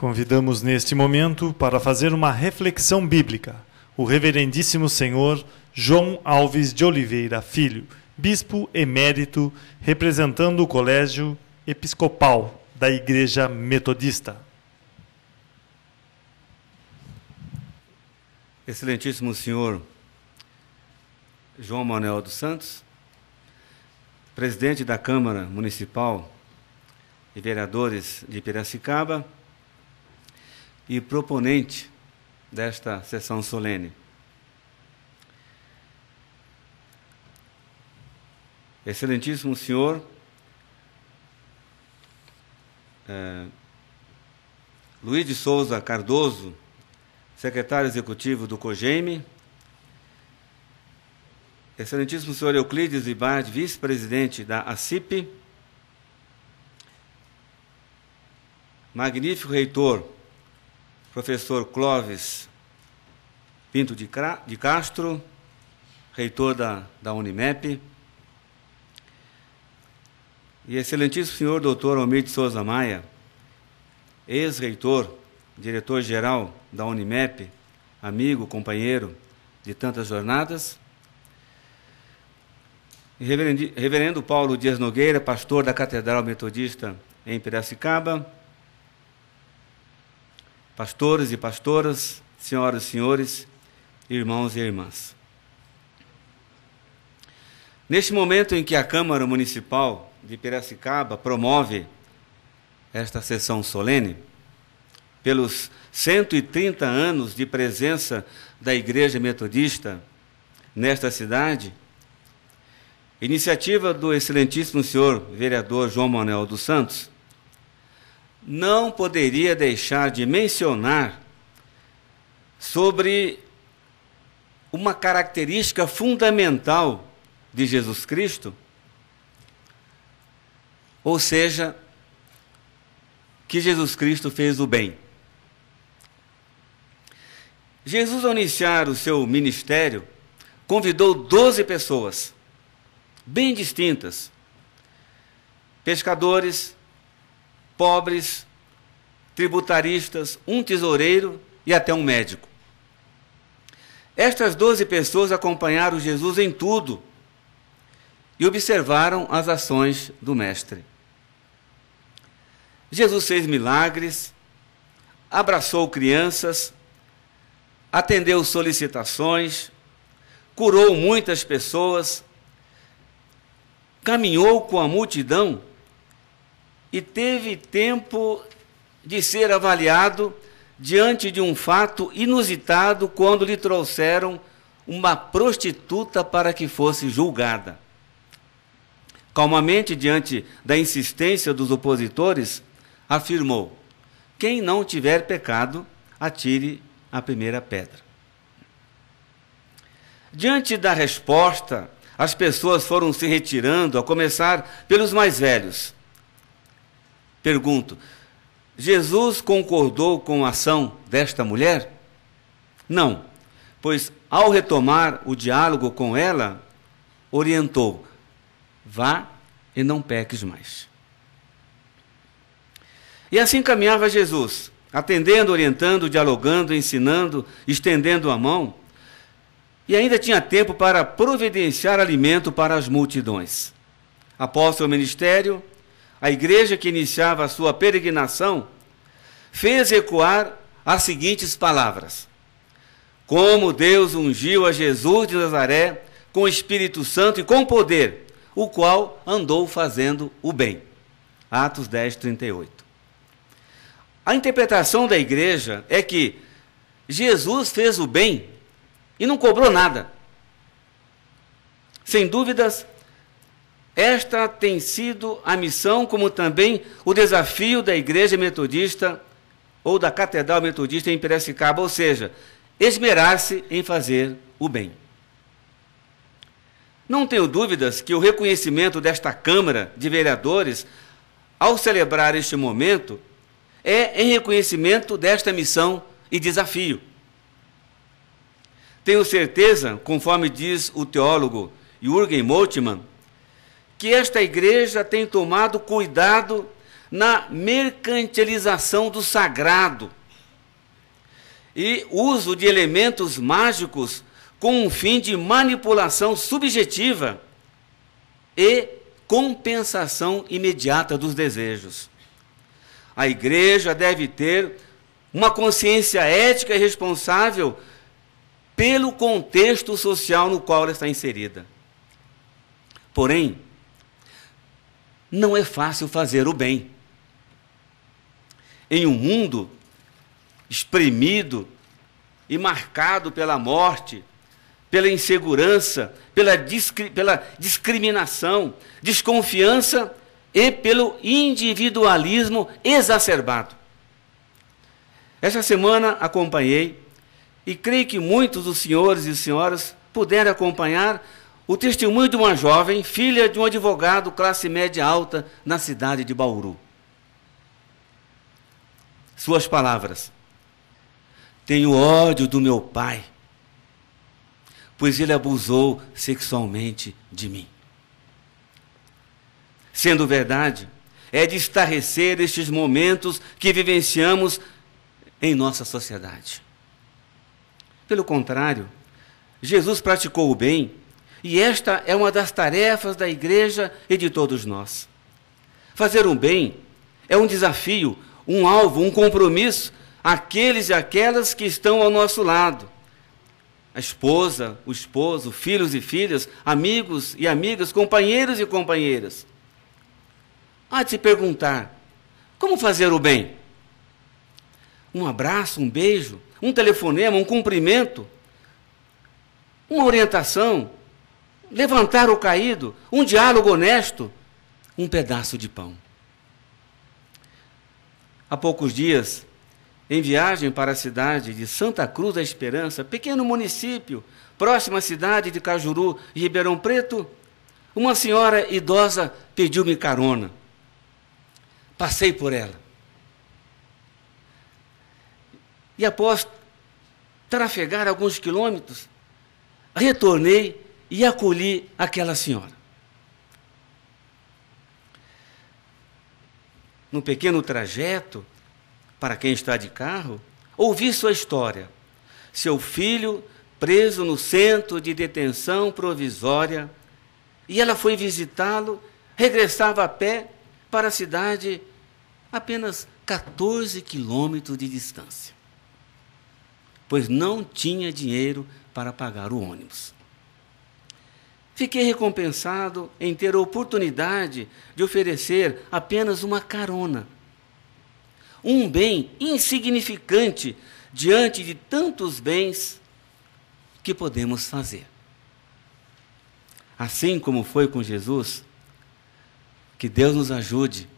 Convidamos neste momento para fazer uma reflexão bíblica o reverendíssimo senhor João Alves de Oliveira Filho, bispo emérito, representando o Colégio Episcopal da Igreja Metodista. Excelentíssimo senhor João Manuel dos Santos, presidente da Câmara Municipal de Vereadores de Piracicaba e proponente desta sessão solene. Excelentíssimo senhor Luiz de Souza Cardoso, secretário executivo do COGEIME, excelentíssimo senhor Euclides Ibardi, vice-presidente da ACIP, magnífico reitor, professor Clóvis Pinto de Castro, reitor da Unimep, e excelentíssimo senhor doutor Almir de Souza Maia, ex-reitor, diretor-geral da Unimep, amigo, companheiro de tantas jornadas, e reverendo Paulo Dias Nogueira, pastor da Catedral Metodista em Piracicaba, pastores e pastoras, senhoras e senhores, irmãos e irmãs. Neste momento em que a Câmara Municipal de Piracicaba promove esta sessão solene, pelos 130 anos de presença da Igreja Metodista nesta cidade, iniciativa do excelentíssimo senhor vereador João Manuel dos Santos, não poderia deixar de mencionar sobre uma característica fundamental de Jesus Cristo, ou seja, que Jesus Cristo fez o bem. Jesus, ao iniciar o seu ministério, convidou 12 pessoas, bem distintas, pescadores, pobres, tributaristas, um tesoureiro e até um médico. Estas 12 pessoas acompanharam Jesus em tudo e observaram as ações do Mestre. Jesus fez milagres, abraçou crianças, atendeu solicitações, curou muitas pessoas, caminhou com a multidão e teve tempo de ser avaliado diante de um fato inusitado quando lhe trouxeram uma prostituta para que fosse julgada. Calmamente, diante da insistência dos opositores, afirmou: quem não tiver pecado, atire a primeira pedra. Diante da resposta, as pessoas foram se retirando, a começar pelos mais velhos. Pergunto: Jesus concordou com a ação desta mulher? Não, pois ao retomar o diálogo com ela, orientou: vá e não peques mais. E assim caminhava Jesus, atendendo, orientando, dialogando, ensinando, estendendo a mão, e ainda tinha tempo para providenciar alimento para as multidões. Após seu ministério, a igreja que iniciava a sua peregrinação fez ecoar as seguintes palavras: como Deus ungiu a Jesus de Nazaré com o Espírito Santo e com poder, o qual andou fazendo o bem. Atos 10, 38. A interpretação da igreja é que Jesus fez o bem e não cobrou nada. Sem dúvidas, esta tem sido a missão, como também o desafio da Igreja Metodista ou da Catedral Metodista em Piracicaba, ou seja, esmerar-se em fazer o bem. Não tenho dúvidas que o reconhecimento desta Câmara de Vereadores, ao celebrar este momento, é em reconhecimento desta missão e desafio. Tenho certeza, conforme diz o teólogo Jürgen Moltmann, que esta igreja tem tomado cuidado na mercantilização do sagrado e uso de elementos mágicos com um fim de manipulação subjetiva e compensação imediata dos desejos. A igreja deve ter uma consciência ética e responsável pelo contexto social no qual ela está inserida. Porém, não é fácil fazer o bem. Em um mundo espremido e marcado pela morte, pela insegurança, pela discriminação, desconfiança e pelo individualismo exacerbado. Essa semana acompanhei, e creio que muitos dos senhores e senhoras puderam acompanhar o testemunho de uma jovem, filha de um advogado classe média alta na cidade de Bauru. Suas palavras: tenho ódio do meu pai, pois ele abusou sexualmente de mim. Sendo verdade, é de estarrecer estes momentos que vivenciamos em nossa sociedade. Pelo contrário, Jesus praticou o bem, e esta é uma das tarefas da igreja e de todos nós. Fazer o bem é um desafio, um alvo, um compromisso àqueles e aquelas que estão ao nosso lado. A esposa, o esposo, filhos e filhas, amigos e amigas, companheiros e companheiras. Há de se perguntar: como fazer o bem? Um abraço, um beijo, um telefonema, um cumprimento, uma orientação, levantar o caído, um diálogo honesto, um pedaço de pão. Há poucos dias, em viagem para a cidade de Santa Cruz da Esperança, pequeno município, próxima à cidade de Cajuru e Ribeirão Preto, uma senhora idosa pediu-me carona. Passei por ela. E após trafegar alguns quilômetros, retornei e acolhi aquela senhora. No pequeno trajeto, para quem está de carro, ouvi sua história. Seu filho preso no centro de detenção provisória, e ela foi visitá-lo, regressava a pé para a cidade apenas 14 quilômetros de distância, pois não tinha dinheiro para pagar o ônibus. Fiquei recompensado em ter a oportunidade de oferecer apenas uma carona, um bem insignificante diante de tantos bens que podemos fazer. Assim como foi com Jesus, que Deus nos ajude